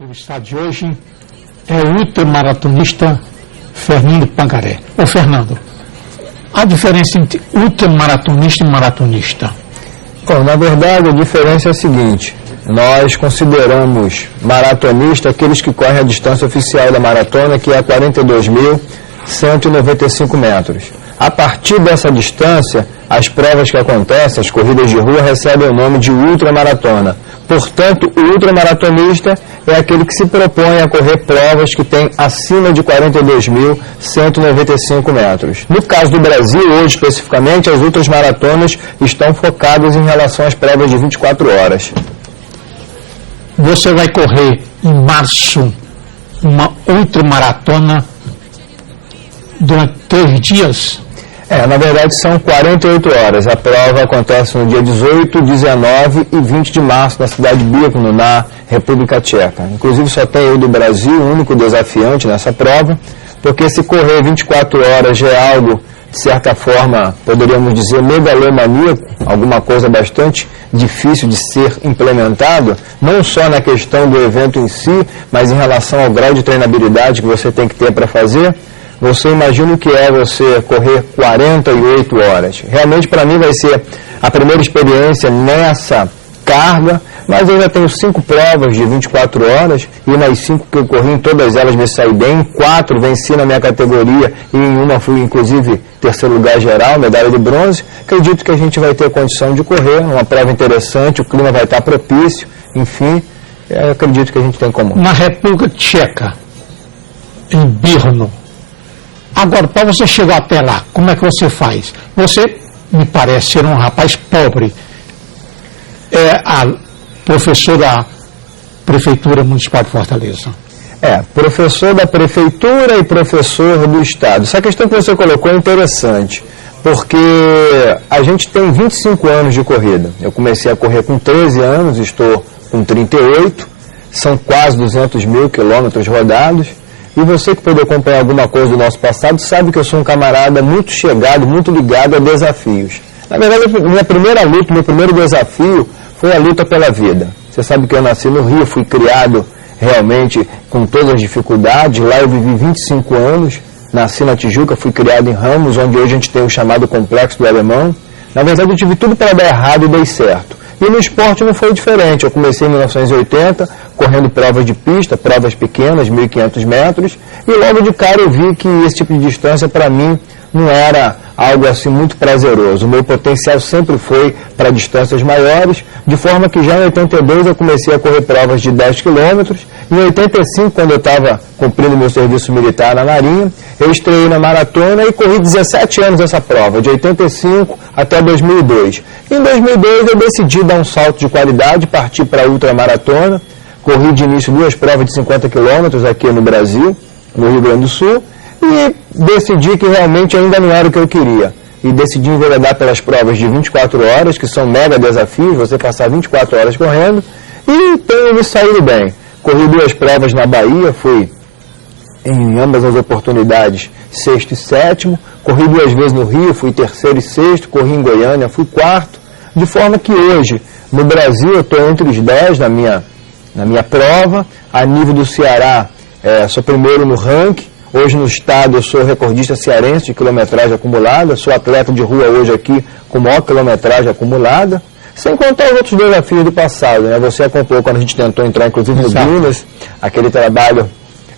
entrevistado de hoje é o ultramaratonista Fernando Pangaré. Ô Fernando, a diferença entre ultramaratonista e maratonista? Bom, na verdade a diferença é a seguinte: nós consideramos maratonista aqueles que correm a distância oficial da maratona, que é 42.195 metros. A partir dessa distância, as provas que acontecem, as corridas de rua, recebem o nome de ultramaratona. Portanto, o ultramaratonista é aquele que se propõe a correr provas que têm acima de 42.195 metros. No caso do Brasil, hoje especificamente, as ultramaratonas estão focadas em relação às provas de 24 horas. Você vai correr em março uma ultramaratona durante 3 dias? Na verdade são 48 horas. A prova acontece no dia 18, 19 e 20 de março na cidade de Brno, na República Tcheca. Inclusive só tem eu do Brasil, o único desafiante nessa prova, porque se correr 24 horas já é algo, de certa forma, poderíamos dizer, megalomaníaco, alguma coisa bastante difícil de ser implementado, não só na questão do evento em si, mas em relação ao grau de treinabilidade que você tem que ter para fazer. Você imagina o que é você correr 48 horas. Realmente, para mim, vai ser a primeira experiência nessa carga, mas eu já tenho 5 provas de 24 horas, e nas 5 que eu corri, em todas elas me saí bem, 4 venci na minha categoria, e em uma fui, inclusive, terceiro lugar geral, medalha de bronze. Acredito que a gente vai ter condição de correr, uma prova interessante, o clima vai estar propício, enfim, acredito que a gente tem como. Na República Tcheca, em Brno. Agora, para você chegar até lá, como é que você faz? Você, me parece ser um rapaz pobre. É a professor da Prefeitura Municipal de Fortaleza. Professor da Prefeitura e professor do Estado. Essa questão que você colocou é interessante, porque a gente tem 25 anos de corrida. Eu comecei a correr com 13 anos, estou com 38, são quase 200 mil quilômetros rodados. E você que pode acompanhar alguma coisa do nosso passado sabe que eu sou um camarada muito chegado, muito ligado a desafios. Na verdade, minha primeira luta, meu primeiro desafio foi a luta pela vida. Você sabe que eu nasci no Rio, fui criado realmente com todas as dificuldades. Lá eu vivi 25 anos, nasci na Tijuca, fui criado em Ramos, onde hoje a gente tem o chamado Complexo do Alemão. Na verdade, eu tive tudo para dar errado e dei certo. E no esporte não foi diferente. Eu comecei em 1980, correndo provas de pista, provas pequenas, 1.500 metros, e logo de cara eu vi que esse tipo de distância para mim não era algo assim muito prazeroso. O meu potencial sempre foi para distâncias maiores, de forma que já em 82 eu comecei a correr provas de 10 quilômetros. Em 85, quando eu estava cumprindo meu serviço militar na Marinha, eu estreiei na maratona e corri 17 anos essa prova, de 85 até 2002. Em 2002 eu decidi dar um salto de qualidade, partir para a ultramaratona. Corri de início 2 provas de 50 quilômetros aqui no Brasil, no Rio Grande do Sul, e decidi que realmente ainda não era o que eu queria. E decidi enveredar pelas provas de 24 horas, que são mega desafios, você passar 24 horas correndo, e tenho me saído bem. Corri 2 provas na Bahia, fui em ambas as oportunidades 6º e 7º, corri 2 vezes no Rio, fui 3º e 6º, corri em Goiânia, fui 4º, de forma que hoje, no Brasil, eu estou entre os 10 na minha prova. A nível do Ceará, sou primeiro no ranking. Hoje no estado eu sou recordista cearense de quilometragem acumulada, sou atleta de rua hoje aqui com maior quilometragem acumulada, sem contar os outros desafios do passado, né? Você acompanhou quando a gente tentou entrar inclusive no Guinness, aquele trabalho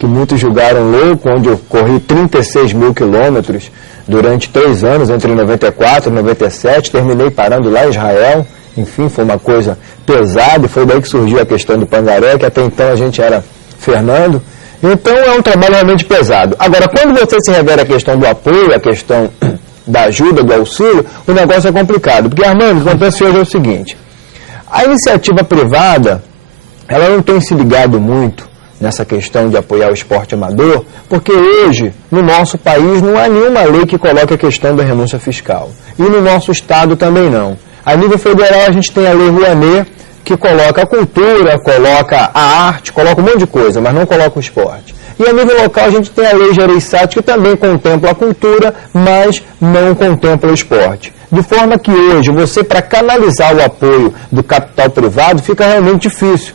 que muitos julgaram louco, onde eu corri 36 mil quilômetros durante 3 anos, entre 94 e 97, terminei parando lá em Israel. Enfim, foi uma coisa pesada, e foi daí que surgiu a questão do Pangaré, que até então a gente era Fernando. Então é um trabalho realmente pesado. Agora, quando você se refere à questão do apoio, à questão da ajuda, do auxílio, o negócio é complicado. Porque, Armando, o que acontece hoje é o seguinte: a iniciativa privada, ela não tem se ligado muito nessa questão de apoiar o esporte amador, porque hoje, no nosso país, não há nenhuma lei que coloque a questão da renúncia fiscal. E no nosso estado também não. A nível federal, a gente tem a Lei Rouanet, que coloca a cultura, coloca a arte, coloca um monte de coisa, mas não coloca o esporte. E a nível local a gente tem a Lei Gereissati, que também contempla a cultura, mas não contempla o esporte. De forma que hoje, você, para canalizar o apoio do capital privado, fica realmente difícil.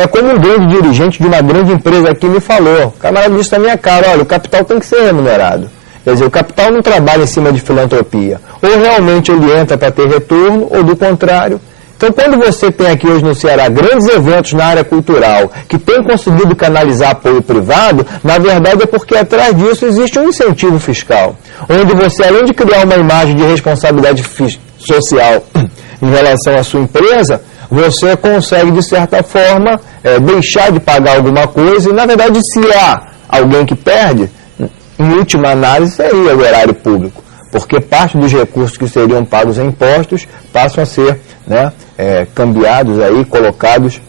É como um grande dirigente de uma grande empresa aqui me falou, o camarada disse na minha cara, olha, o capital tem que ser remunerado. Quer dizer, o capital não trabalha em cima de filantropia. Ou realmente ele entra para ter retorno, ou do contrário. Então, quando você tem aqui hoje no Ceará grandes eventos na área cultural que têm conseguido canalizar apoio privado, na verdade é porque atrás disso existe um incentivo fiscal, onde você, além de criar uma imagem de responsabilidade social em relação à sua empresa, você consegue, de certa forma, deixar de pagar alguma coisa e, na verdade, se há alguém que perde, em última análise, seria o erário público, porque parte dos recursos que seriam pagos em impostos passam a ser cambiados aí, colocados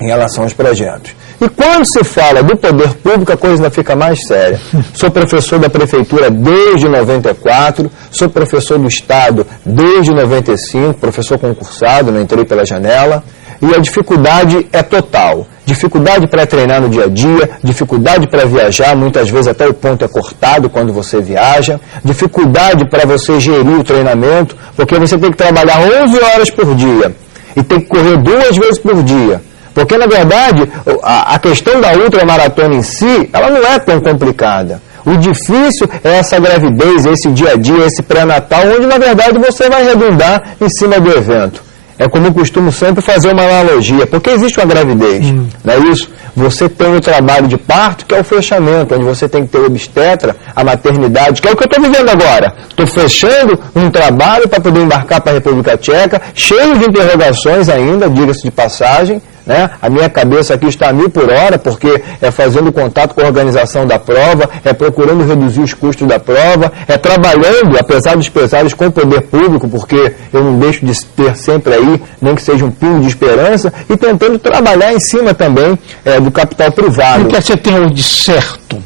em relação aos projetos. E quando se fala do poder público, a coisa ainda fica mais séria. Sou professor da Prefeitura desde 94, sou professor do Estado desde 95, professor concursado, não entrei pela janela, e a dificuldade é total. Dificuldade para treinar no dia a dia, dificuldade para viajar, muitas vezes até o ponto é cortado quando você viaja, dificuldade para você gerir o treinamento, porque você tem que trabalhar 11 horas por dia e tem que correr 2 vezes por dia. Porque, na verdade, a questão da ultramaratona em si, ela não é tão complicada. O difícil é essa gravidez, esse dia a dia, esse pré-natal, onde, na verdade, você vai redundar em cima do evento. É como eu costumo sempre fazer uma analogia, porque existe uma gravidez, não é isso? Você tem o trabalho de parto, que é o fechamento, onde você tem que ter o obstetra, a maternidade, que é o que eu estou vivendo agora. Estou fechando um trabalho para poder embarcar para a República Tcheca, cheio de interrogações ainda, diga-se de passagem, né? A minha cabeça aqui está a 1000 por hora, porque é fazendo contato com a organização da prova, é procurando reduzir os custos da prova, é trabalhando, apesar dos pesares, com o poder público, porque eu não deixo de ter sempre aí, nem que seja um pingo de esperança, e tentando trabalhar em cima também do capital privado. E o que você tem hoje de certo?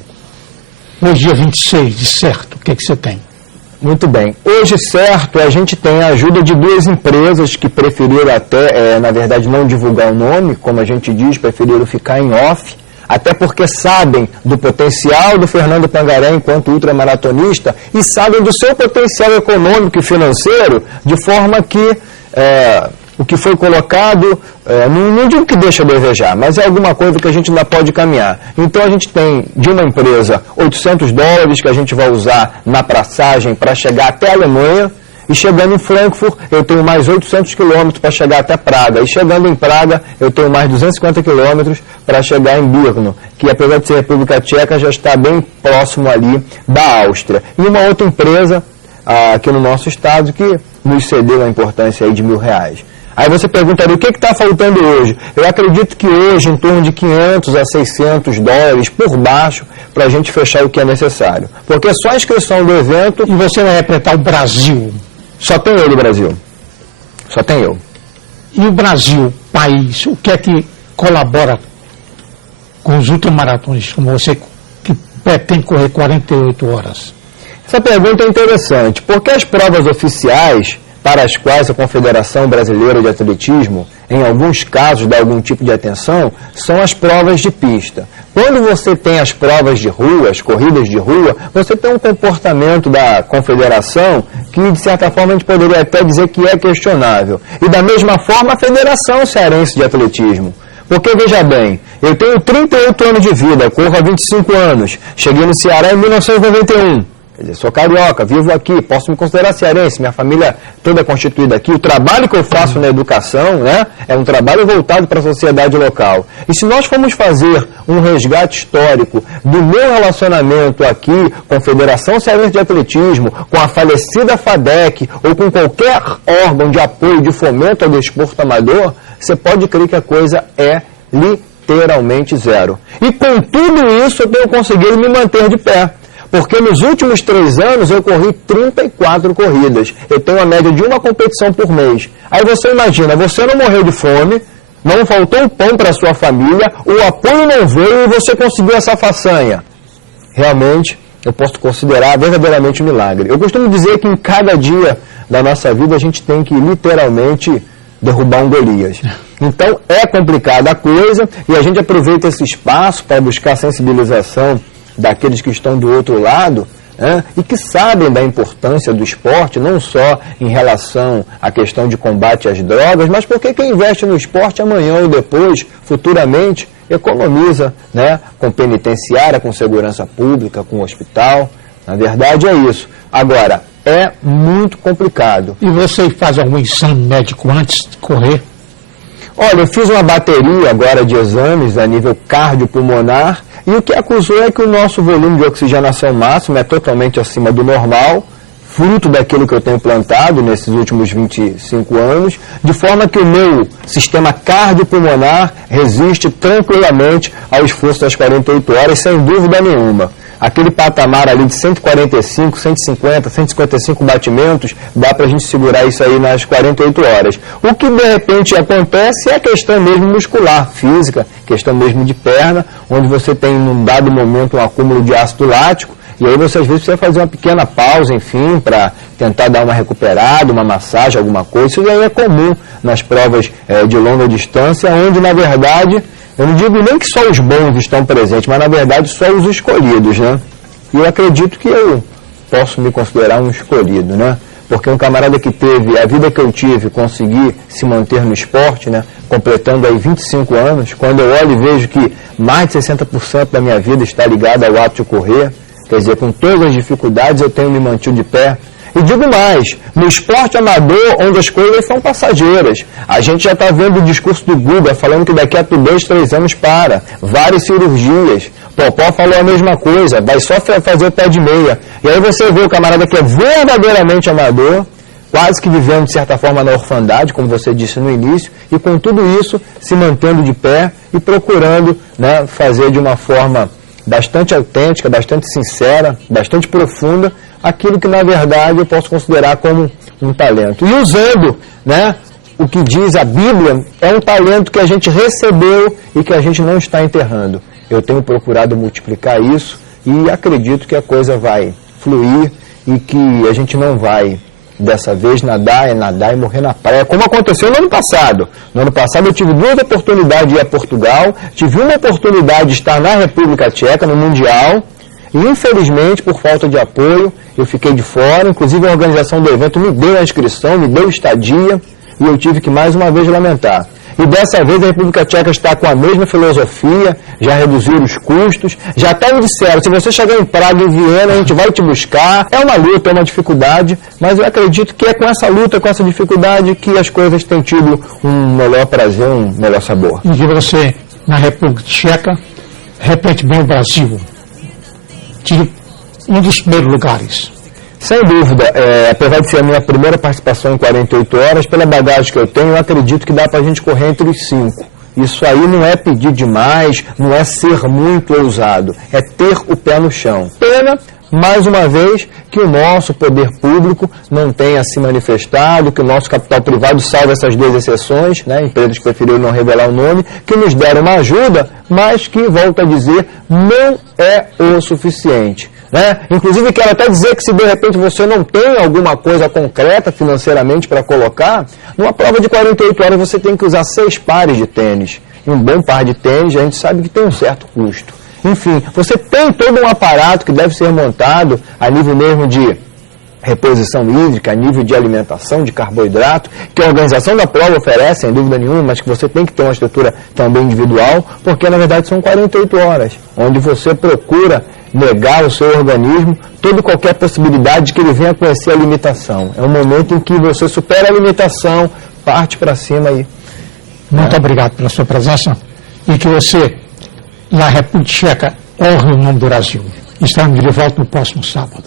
Hoje, dia 26, de certo, o que você tem? Muito bem. Hoje, certo, a gente tem a ajuda de 2 empresas que preferiram até, na verdade, não divulgar o nome, como a gente diz, preferiram ficar em off, até porque sabem do potencial do Fernando Pangaré enquanto ultramaratonista e sabem do seu potencial econômico e financeiro, de forma que o que foi colocado, não digo que deixa a desejar, mas é alguma coisa que a gente ainda pode caminhar. Então a gente tem de uma empresa $800 que a gente vai usar na passagem para chegar até a Alemanha, e chegando em Frankfurt eu tenho mais 800 quilômetros para chegar até Praga, e chegando em Praga eu tenho mais 250 quilômetros para chegar em Brno, que apesar de ser República Tcheca já está bem próximo ali da Áustria. E uma outra empresa aqui no nosso estado que nos cedeu a importância aí de R$1.000. Aí você perguntaria, o que está faltando hoje? Eu acredito que hoje, em torno de $500 a $600 por baixo, para a gente fechar o que é necessário. Porque só a inscrição do evento... E você vai representar o Brasil? Só tem eu do Brasil. Só tem eu. E o Brasil, país, o que é que colabora com os ultramaratonistas, como você, que pretende correr 48 horas? Essa pergunta é interessante, porque as provas oficiais para as quais a Confederação Brasileira de Atletismo, em alguns casos, dá algum tipo de atenção, são as provas de pista. Quando você tem as provas de rua, as corridas de rua, você tem um comportamento da Confederação que, de certa forma, a gente poderia até dizer que é questionável. E, da mesma forma, a Federação Cearense de Atletismo. Porque, veja bem, eu tenho 38 anos de vida, corro há 25 anos, cheguei no Ceará em 1991. Quer dizer, sou carioca, vivo aqui, posso me considerar cearense, minha família toda é constituída aqui. O trabalho que eu faço na educação, é um trabalho voltado para a sociedade local. E se nós formos fazer um resgate histórico do meu relacionamento aqui com a Federação Cearense de Atletismo, com a falecida FADEC ou com qualquer órgão de apoio, de fomento ao desporto amador, você pode crer que a coisa é literalmente zero. E com tudo isso eu tenho conseguido me manter de pé. Porque nos últimos 3 anos eu corri 34 corridas. Eu tenho a média de uma competição por mês. Aí você imagina, você não morreu de fome, não faltou pão para a sua família, o apoio não veio e você conseguiu essa façanha. Realmente, eu posso considerar verdadeiramente um milagre. Eu costumo dizer que em cada dia da nossa vida a gente tem que literalmente derrubar um Golias. Então é complicada a coisa e a gente aproveita esse espaço para buscar sensibilização daqueles que estão do outro lado, né, e que sabem da importância do esporte, não só em relação à questão de combate às drogas, mas porque quem investe no esporte amanhã ou depois, futuramente, economiza, né, com penitenciária, com segurança pública, com hospital. Na verdade é isso. Agora, é muito complicado. E você faz algum exame médico antes de correr? Olha, eu fiz uma bateria agora de exames a nível cardiopulmonar e o que acusou é que o nosso volume de oxigenação máximo é totalmente acima do normal, fruto daquilo que eu tenho plantado nesses últimos 25 anos, de forma que o meu sistema cardiopulmonar resiste tranquilamente ao esforço das 48 horas, sem dúvida nenhuma. Aquele patamar ali de 145, 150, 155 batimentos, dá para a gente segurar isso aí nas 48 horas. O que de repente acontece é a questão mesmo muscular, física, questão mesmo de perna, onde você tem num dado momento um acúmulo de ácido lático, e aí você às vezes precisa fazer uma pequena pausa, enfim, para tentar dar uma recuperada, uma massagem, alguma coisa. Isso aí é comum nas provas de longa distância, onde na verdade, eu não digo nem que só os bons estão presentes, mas na verdade só os escolhidos, né? E eu acredito que eu posso me considerar um escolhido, né? Porque um camarada que teve a vida que eu tive, conseguir se manter no esporte, né? Completando aí 25 anos, quando eu olho e vejo que mais de 60% da minha vida está ligada ao ato de correr, quer dizer, com todas as dificuldades eu tenho me mantido de pé. E digo mais, no esporte amador, onde as coisas são passageiras, a gente já está vendo o discurso do Guga falando que daqui a 2, 3 anos para, várias cirurgias. Popó falou a mesma coisa, vai só fazer o pé de meia. E aí você vê o camarada que é verdadeiramente amador, quase que vivendo de certa forma na orfandade, como você disse no início, e com tudo isso se mantendo de pé e procurando, né, fazer de uma forma bastante autêntica, bastante sincera, bastante profunda, aquilo que na verdade eu posso considerar como um talento. E usando, né, o que diz a Bíblia, é um talento que a gente recebeu e que a gente não está enterrando. Eu tenho procurado multiplicar isso e acredito que a coisa vai fluir e que a gente não vai dessa vez nadar e morrer na praia, como aconteceu no ano passado. No ano passado eu tive 2 oportunidades de ir a Portugal, tive uma oportunidade de estar na República Tcheca, no Mundial, e infelizmente, por falta de apoio, eu fiquei de fora. Inclusive a organização do evento me deu a inscrição, me deu estadia, e eu tive que mais uma vez lamentar. E dessa vez a República Tcheca está com a mesma filosofia, já reduziram os custos, já até me disseram, se você chegar em Praga e Viena, a gente vai te buscar. É uma luta, é uma dificuldade, mas eu acredito que é com essa luta, com essa dificuldade, que as coisas têm tido um melhor prazer, um melhor sabor. E que você, na República Tcheca, repete bem o Brasil, tire um dos primeiros lugares. Sem dúvida, apesar de ser a minha primeira participação em 48 horas, pela bagagem que eu tenho, eu acredito que dá para a gente correr entre os 5. Isso aí não é pedir demais, não é ser muito ousado, é ter o pé no chão. Pena, mais uma vez, que o nosso poder público não tenha se manifestado, que o nosso capital privado, salvo essas 2 exceções, né, empresas que preferiram não revelar o nome, que nos deram uma ajuda, mas que, volto a dizer, não é o suficiente. Né? Inclusive, quero até dizer que se de repente você não tem alguma coisa concreta financeiramente para colocar, numa prova de 48 horas você tem que usar 6 pares de tênis. E um bom par de tênis a gente sabe que tem um certo custo. Enfim, você tem todo um aparato que deve ser montado a nível mesmo de reposição hídrica, a nível de alimentação, de carboidrato, que a organização da prova oferece, sem dúvida nenhuma, mas que você tem que ter uma estrutura também individual, porque na verdade são 48 horas, onde você procura negar ao seu organismo toda e qualquer possibilidade de que ele venha conhecer a limitação. É um momento em que você supera a limitação, parte para cima e... Muito obrigado pela sua presença e que você, na República Tcheca, honre o nome do Brasil. Estamos de volta no próximo sábado.